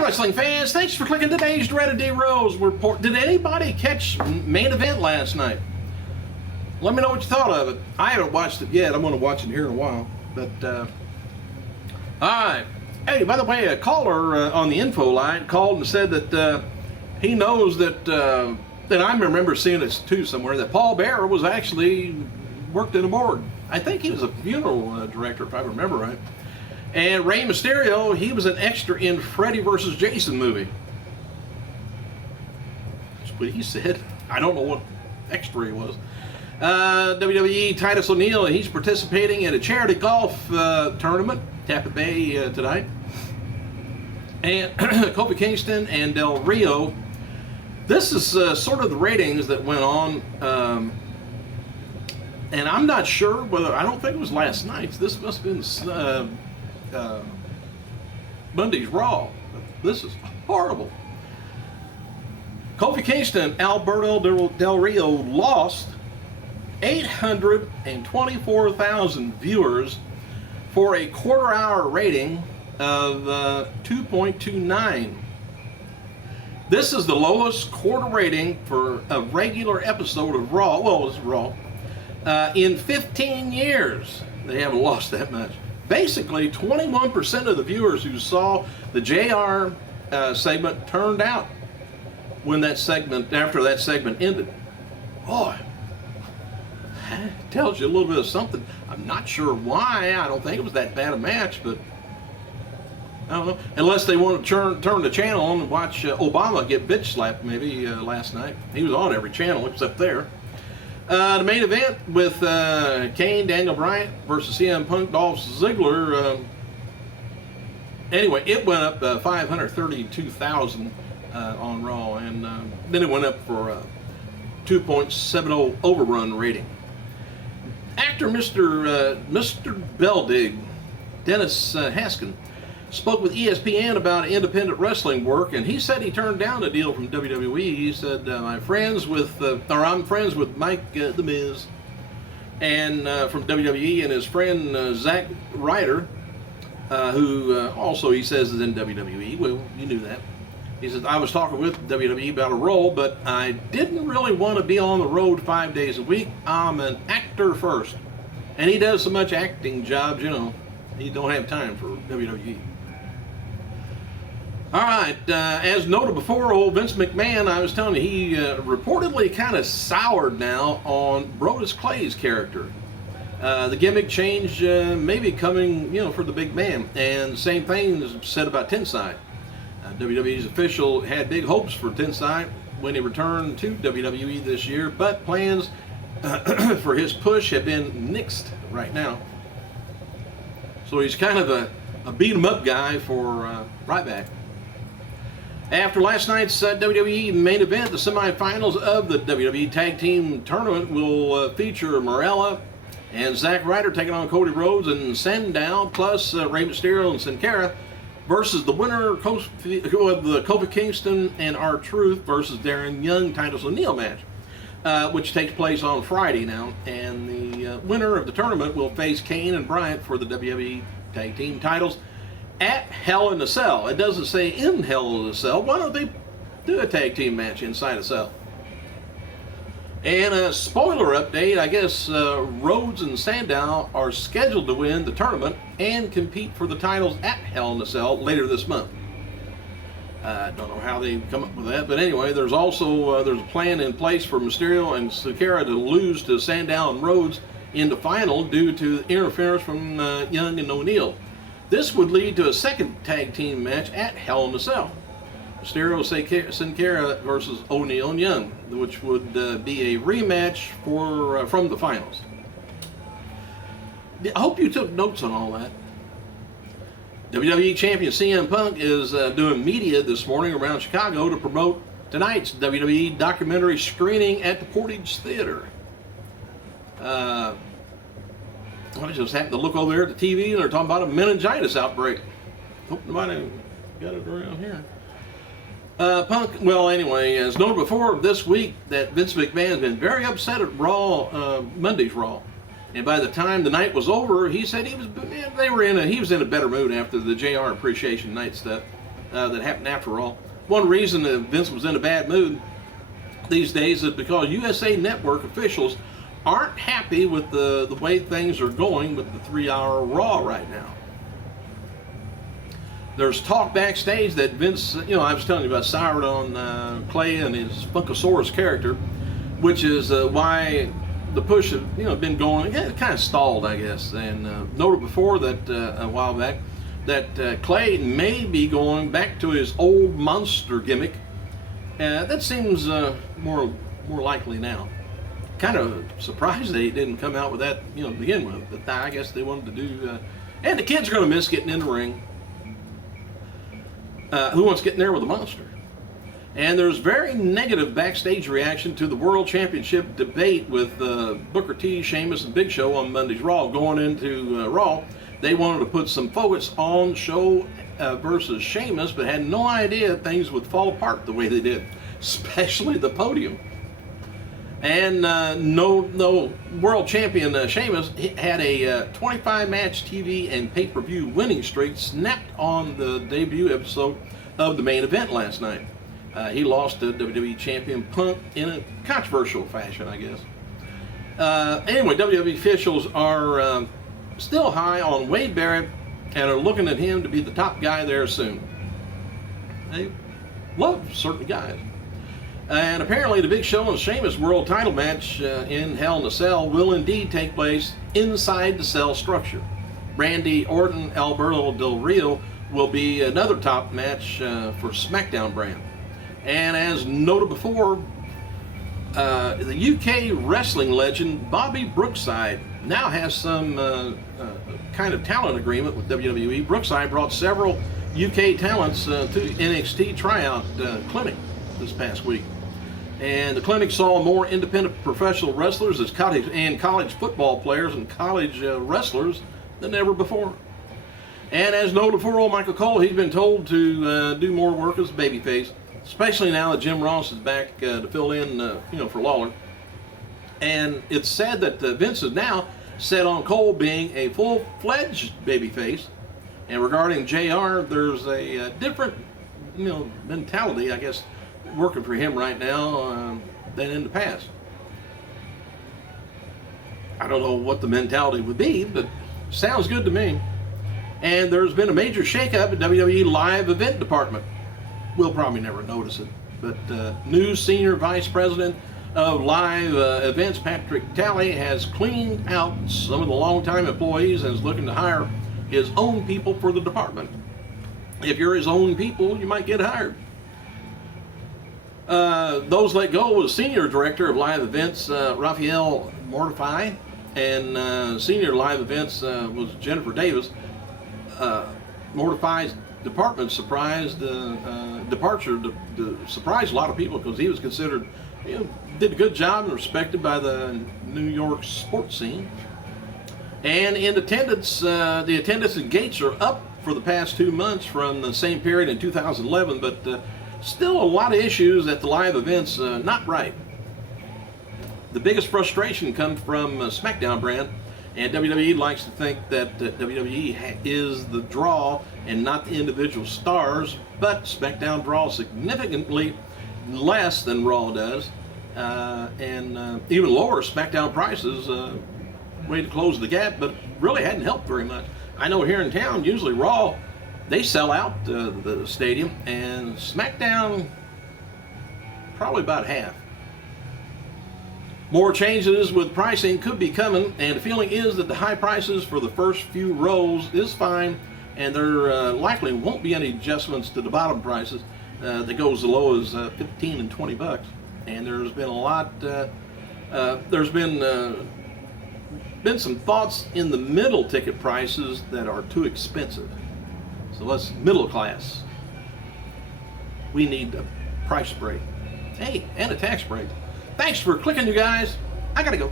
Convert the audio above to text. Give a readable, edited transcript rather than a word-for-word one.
wrestling fans, thanks for clicking today's Dreaded D Rose report. Did anybody catch main event last night? Let me know what you thought of it. I haven't watched it yet. I'm going to watch it here in a while. But, alright. Hey, by the way, a caller on the info line called and said that he knows that, and I remember seeing this too somewhere, that Paul Bearer was actually worked in a morgue. I think he was a funeral director, if I remember right. And Rey Mysterio, he was an extra in Freddy vs. Jason movie. That's what he said. I don't know what extra he was. WWE Titus O'Neil, he's participating in a charity golf tournament, Tampa Bay tonight. And Kofi Kingston and Del Rio. This is sort of the ratings that went on. And I'm not sure whether, I don't think it was last night's. This must have been Monday's Raw. This is horrible. Kofi Kingston, Alberto Del Rio lost 824,000 viewers for a quarter-hour rating of 2.29. This is the lowest quarter rating for a regular episode of Raw. Well, it's Raw. In 15 years, they haven't lost that much. Basically, 21% of the viewers who saw the JR segment turned out when that segment, after that segment ended. Boy, that tells you a little bit of something. I'm not sure why. I don't think it was that bad a match, but I don't know. Unless they want to turn the channel on and watch Obama get bitch slapped maybe last night. He was on every channel except there. The main event with Kane, Daniel Bryan versus CM Punk, Dolph Ziggler. Anyway, it went up 532,000 on Raw, and then it went up for a 2.70 overrun rating. Actor Mr. Beldig, Dennis Haskin, spoke with ESPN about independent wrestling work, and he said he turned down a deal from WWE. He said, I'm friends with Mike The Miz, and from WWE, and his friend Zack Ryder, who also he says is in WWE. Well, you knew that. He said, I was talking with WWE about a role, but I didn't really want to be on the road 5 days a week. I'm an actor first. And he does so much acting jobs, you know, he don't have time for WWE. All right, as noted before, old Vince McMahon, I was telling you, he reportedly kind of soured now on Brodus Clay's character. The gimmick change may be coming, you know, for the big man. And same thing is said about TENSAI. WWE's official had big hopes for TENSAI when he returned to WWE this year, but plans for his push have been nixed right now. So he's kind of a beat-em-up guy for Ryback. After last night's WWE main event, the semifinals of the WWE Tag Team Tournament will feature Morella and Zack Ryder taking on Cody Rhodes and Sandow, plus Rey Mysterio and Sin Cara, versus the winner of the Kofi Kingston and R-Truth versus Darren Young Titus O'Neil match, which takes place on Friday now. And the winner of the tournament will face Kane and Bryant for the WWE Tag Team titles at Hell in a Cell. It doesn't say in Hell in a Cell. Why don't they do a tag team match inside a cell? And a spoiler update, I guess Rhodes and Sandow are scheduled to win the tournament and compete for the titles at Hell in a Cell later this month. I don't know how they come up with that, but anyway, there's also there's a plan in place for Mysterio and Sin Cara to lose to Sandow and Rhodes in the final due to interference from Young and O'Neil. This would lead to a second tag team match at Hell in a Cell. Mysterio, Sin Cara versus O'Neil and Young, which would be a rematch from the finals. I hope you took notes on all that. WWE Champion CM Punk is doing media this morning around Chicago to promote tonight's WWE documentary screening at the Portage Theater. I just happened to look over there at the TV and they're talking about a meningitis outbreak. Hope nobody got it around here. Punk, well, anyway, as noted before this week, that Vince McMahon has been very upset at Raw, Monday's Raw. And by the time the night was over, he said he was in a better mood after the JR Appreciation Night stuff. that happened after all. One reason that Vince was in a bad mood these days is because USA Network officials aren't happy with the way things are going with the 3-hour Raw right now. There's talk backstage that Vince, I was telling you about soured on Clay and his Funkasaurus character, which is why the push had been going. It kind of stalled, I guess. And noted before that a while back that Clay may be going back to his old monster gimmick. That seems more likely now. Kind of surprised they didn't come out with that to begin with, but I guess they wanted to do. And the kids are going to miss getting in the ring. Who wants to get in there with a monster? And there's very negative backstage reaction to the World Championship debate with Booker T, Sheamus, and Big Show on Monday's Raw. Going into Raw, they wanted to put some focus on Show versus Sheamus, but had no idea things would fall apart the way they did, especially the podium. And no World Champion Sheamus had a 25-match TV and pay-per-view winning streak snapped on the debut episode of the main event last night. He lost to WWE Champion Punk in a controversial fashion, I guess. Anyway, WWE officials are still high on Wade Barrett and are looking at him to be the top guy there soon. They love certain guys. And apparently the Big Show and Sheamus world title match in Hell in a Cell will indeed take place inside the cell structure. Randy Orton, Alberto Del Rio will be another top match for SmackDown brand. And as noted before, the UK wrestling legend Bobby Brookside now has some kind of talent agreement with WWE. Brookside brought several UK talents to NXT tryout clinic this past week. And the clinic saw more independent professional wrestlers as college football players and college wrestlers than ever before. And as noted before, old Michael Cole, he's been told to do more work as a babyface, especially now that Jim Ross is back to fill in, for Lawler. And it's said that Vince is now set on Cole being a full-fledged babyface. And regarding JR, there's a different, mentality, I guess, working for him right now than in the past. I don't know what the mentality would be, but sounds good to me. And there's been a major shakeup at WWE live event department. We'll probably never notice it, but new senior vice president of live events, Patrick Talley, has cleaned out some of the longtime employees and is looking to hire his own people for the department. If you're his own people, you might get hired. Those let go was senior director of live events, Raphael Mortify, and senior live events was Jennifer Davis. Mortify's department departure surprised a lot of people because he was considered, did a good job and respected by the New York sports scene. And in attendance, the attendance and gates are up for the past 2 months from the same period in 2011, but still a lot of issues at the live events not right. The biggest frustration comes from SmackDown brand, and WWE likes to think that WWE is the draw and not the individual stars, but SmackDown draws significantly less than Raw does, and even lower SmackDown prices, way to close the gap, but really hadn't helped very much. I know here in town, usually Raw, they sell out the stadium, and SmackDown probably about half. More changes with pricing could be coming, and the feeling is that the high prices for the first few rows is fine, and there likely won't be any adjustments to the bottom prices that go as low as 15 and 20 bucks. And there's been a lot, there's been some thoughts in the middle ticket prices that are too expensive. So us middle class, we need a price break. Hey, and a tax break. Thanks for clicking, you guys. I gotta go.